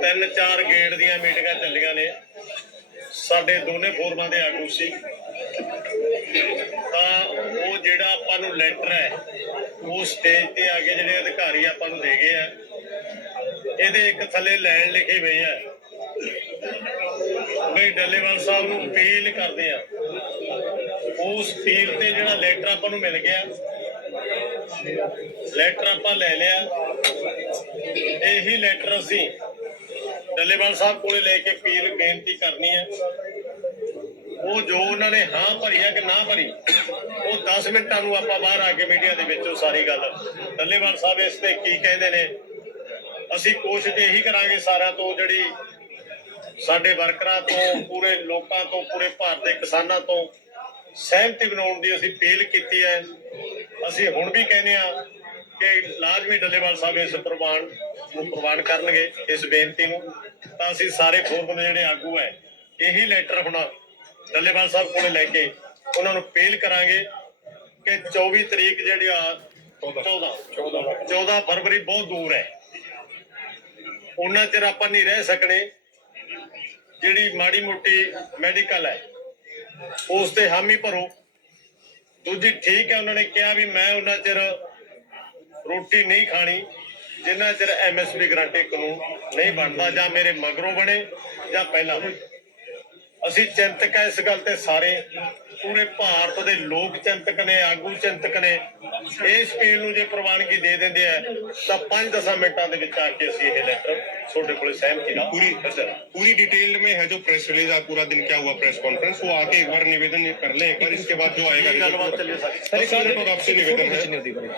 ਤਿੰਨ ਚਾਰ ਗੇੜ ਦੀਆਂ ਮੀਟਿੰਗਾਂ ਚੱਲੀਆਂ ਨੇ। ਸਾਡੇ ਦੋਨੇ ਫੋਰਮਾਂ ਦੇ ਆਗੂ ਸੀ। ਤਾਂ ਉਹ ਜਿਹੜਾ ਆਪਾਂ ਨੂੰ ਲੈਟਰ ਹੈ, ਉਹ ਸਟੇਜ ਤੇ ਆ ਕੇ ਜਿਹੜੇ ਅਧਿਕਾਰੀ ਆਪਾਂ ਨੂੰ ਦੇ ਗਏ ਆ। ਇਹਦੇ ਇੱਕ ਥੱਲੇ ਲਾਈਨ ਲਿਖੀ ਹੋਈ ਹੈ। ਬਈ ਡੱਲੇਵਾਲ ਸਾਹਿਬ ਨੂੰ ਅਪੀਲ ਕਰਦੇ ਆ। ਉਸ ਅਪੀਲ ਤੇ ਜਿਹੜਾ ਲੈਟਰ ਆਪਾਂ ਨੂੰ ਮਿਲ ਗਿਆ। ਲੈਟਰ ਆਪਾਂ ਲੈ ਲਿਆ। ਇਹੀ ਲੈਟਰ ਅਸੀਂ ਡੱਲੇਵਾਲ ਸਾਹਿਬ ਕੋਲੇ ਲੈ ਕੇ ਅਪੀਲ, ਬੇਨਤੀ ਕਰਨੀ ਹੈ। ਉਹ ਜੋ ਉਹਨਾਂ ਨੇ ਹਾਂ ਭਰੀ ਹੈ ਕਿ ਨਾ ਭਰੀ, ਉਹ 10 ਮਿੰਟਾਂ ਨੂੰ ਆਪਾਂ ਬਾਹਰ ਆ ਕੇ ਮੀਡੀਆ ਦੇ ਵਿੱਚ ਉਹ ਸਾਰੀ ਗੱਲ। ਡੱਲੇਵਾਲ ਸਾਹਿਬ ਇਸ ਤੇ ਕੀ ਕਹਿੰਦੇ ਨੇ? ਅਸੀਂ ਕੋਸ਼ਿਸ਼ ਇਹੀ ਕਰਾਂਗੇ ਸਾਰਿਆਂ ਤੋਂ ਜਿਹੜੀ ਸਾਡੇ ਵਰਕਰਾਂ ਤੋਂ, ਪੂਰੇ ਲੋਕਾਂ ਤੋਂ, ਪੂਰੇ ਭਾਰਤ ਦੇ ਕਿਸਾਨਾਂ ਤੋਂ ਸਹਿਮਤੀ ਬਣਾਉਣ ਦੀ ਅਸੀਂ ਅਪੀਲ ਕੀਤੀ ਹੈ। ਅਸੀਂ ਹੁਣ ਵੀ ਕਹਿੰਦੇ ਆ ਕਿ ਲਾਜ਼ਮੀ ਡੱਲੇਵਾਲ ਸਾਹਿਬ ਇਸ ਪ੍ਰਵਾਨ ਨੂੰ ਪ੍ਰਵਾਨ ਕਰਨਗੇ, ਇਸ ਬੇਨਤੀ ਨੂੰ। ਤਾਂ ਅਸੀਂ ਸਾਰੇ ਫੋਰਮ ਦੇ ਜਿਹੜੇ ਆਗੂ ਹੈ ਇਹੀ ਲੈਟਰ ਹੁਣ ਡੱਲੇਵਾਲ ਸਾਹਿਬ ਕੋਲੇ ਲੈ ਕੇ ਉਹਨਾਂ ਨੂੰ ਅਪੀਲ ਕਰਾਂਗੇ ਕਿ 24 ਤਰੀਕ ਜਿਹੜੀ ਆ 14 14 ਫਰਵਰੀ ਬਹੁਤ ਦੂਰ ਹੈ ਉਹਨਾਂ ਚਿਰ ਆਪਾਂ ਨਹੀਂ ਰਹਿ ਸਕਣੇ। ਜਿਹੜੀ ਮਾੜੀ ਮੋਟੀ ਮੈਡੀਕਲ ਹੈ ਉਸ ਤੇ ਹਾਮੀ ਭਰੋ। ਦੂਜੀ ਠੀਕ ਹੈ ਉਹਨਾਂ ਨੇ ਕਿਹਾ ਵੀ ਮੈਂ ਉਹਨਾਂ ਚਿਰ ਰੋਟੀ ਨਹੀਂ ਖਾਣੀ। ਜਿੰਨਾ ਚਿਰ ਐਮਐਸਪੀ ਗਰੰਟੀ ਕਾਨੂੰਨ ਨਹੀਂ ਬਣਦਾ ਜਾਂ ਮੇਰੇ ਮਗਰੋਂ ਬਣੇ ਜਾਂ ਪਹਿਲਾਂ ਬਣੇ ਅਸੀਂ ਚਿੰਤਕ ਹੈ ਇਸ ਗੱਲ ਤੇ ਸਾਰੇ ਪੂਰੇ ਭਾਰਤ ਦੇ ਲੋਕ ਚਿੰਤਕ ਨੇ ਆਗੂ ਚਿੰਤਕ ਨੇ ਇਸ ਪੀਲ ਨੂੰ ਜੇ ਪ੍ਰਵਾਨਗੀ ਦੇ ਦਿੰਦੇ ਆ ਤਾਂ 5-10 ਮਿੰਟਾਂ ਦੇ ਵਿੱਚ ਆ ਕੇ ਅਸੀਂ ਇਹ ਲੈਟਰ ਤੁਹਾਡੇ ਕੋਲੇ ਸਹਿਮਤੀ ਨਾਲ पूरी ਅੱਛਾ पूरी डिटेल में है जो प्रेस रिलीज आज पूरा दिन क्या हुआ प्रेस कॉन्फ्रेंस वो आके एक बार निवेदन कर लें एक बार इसके बाद जो आएगा ਇਹ ਗੱਲਬਾਤ ਚੱਲੀ रिजल्ट ਸਾਰੀ दस मिनट और आपसे निवेदन है